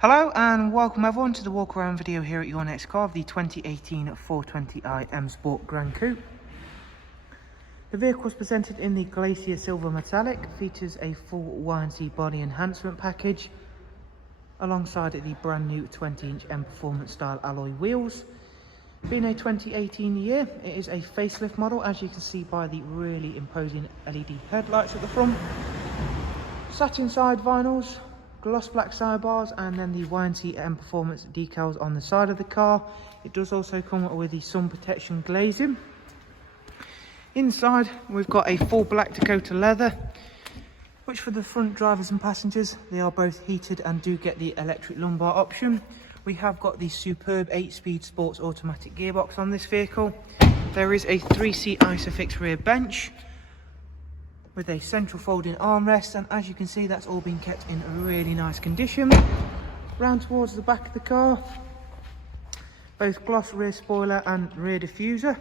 Hello and welcome everyone to the walk around video here at your next car of the 2018 420i M Sport Gran Coupe. The vehicle is presented in the Glacier Silver Metallic, features a full YNC body enhancement package alongside the brand new 20-inch Mperformance style alloy wheels. Being a 2018 year, it is a facelift model, as you can see by the really imposing LED headlights at the front. Satin side vinyls, gloss black sidebars, and then the YNC Mperformance decals on the side of the car. It does also come with the sun protection glazing. Inside we've got a full black Dakota leather, which for the front drivers and passengers, they are both heated and do get the electric lumbar option. We have got the superb 8-speed sports automatic gearbox on this vehicle. There is a 3-seat Isofix rear bench with a central folding armrest, and as you can see, that's all been kept in a really nice condition. Round towards the back of the car, both gloss rear spoiler and rear diffuser,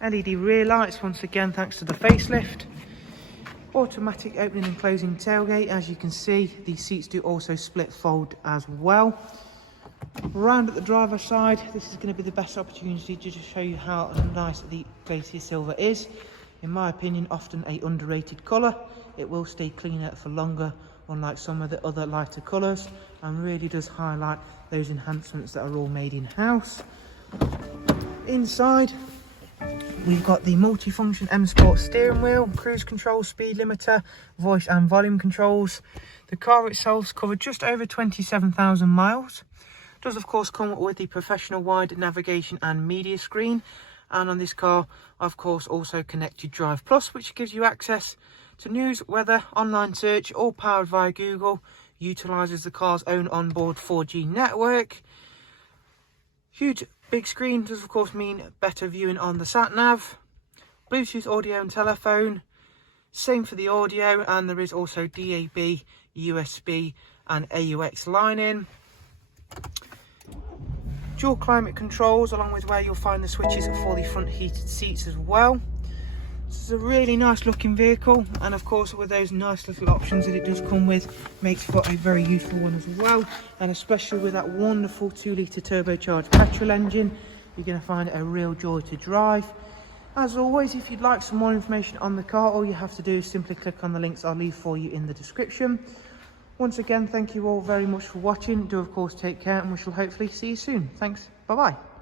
LED rear lights once again thanks to the facelift, automatic opening and closing tailgate. As you can see, the seats do also split fold as well. Round at the driver's side, this is going to be the best opportunity to just show you how nice the Glacier Silver is. In my opinion, often a underrated colour. It will stay cleaner for longer, unlike some of the other lighter colours, and really does highlight those enhancements that are all made in-house. Inside, we've got the multi-function M Sport steering wheel, cruise control, speed limiter, voice and volume controls. The car itself is covered just over 27,000 miles. Does of course come with the professional wide navigation and media screen. And on this car, of course, also connected Drive Plus, which gives you access to news, weather, online search, all powered via Google. Utilises the car's own onboard 4G network. Huge big screen does of course mean better viewing on the sat nav. Bluetooth audio and telephone. Same for the audio, and there is also DAB, USB and AUX line in. Dual climate controls, along with where you'll find the switches for the front heated seats as well. This is a really nice looking vehicle, and of course with those nice little options that it does come with, makes for a very useful one as well. And especially with that wonderful 2-litre turbocharged petrol engine, you're going to find it a real joy to drive. As always, if you'd like some more information on the car, all you have to do is simply click on the links I'll leave for you in the description. Once again, thank you all very much for watching. Do of course take care, and we shall hopefully see you soon. Thanks. Bye bye.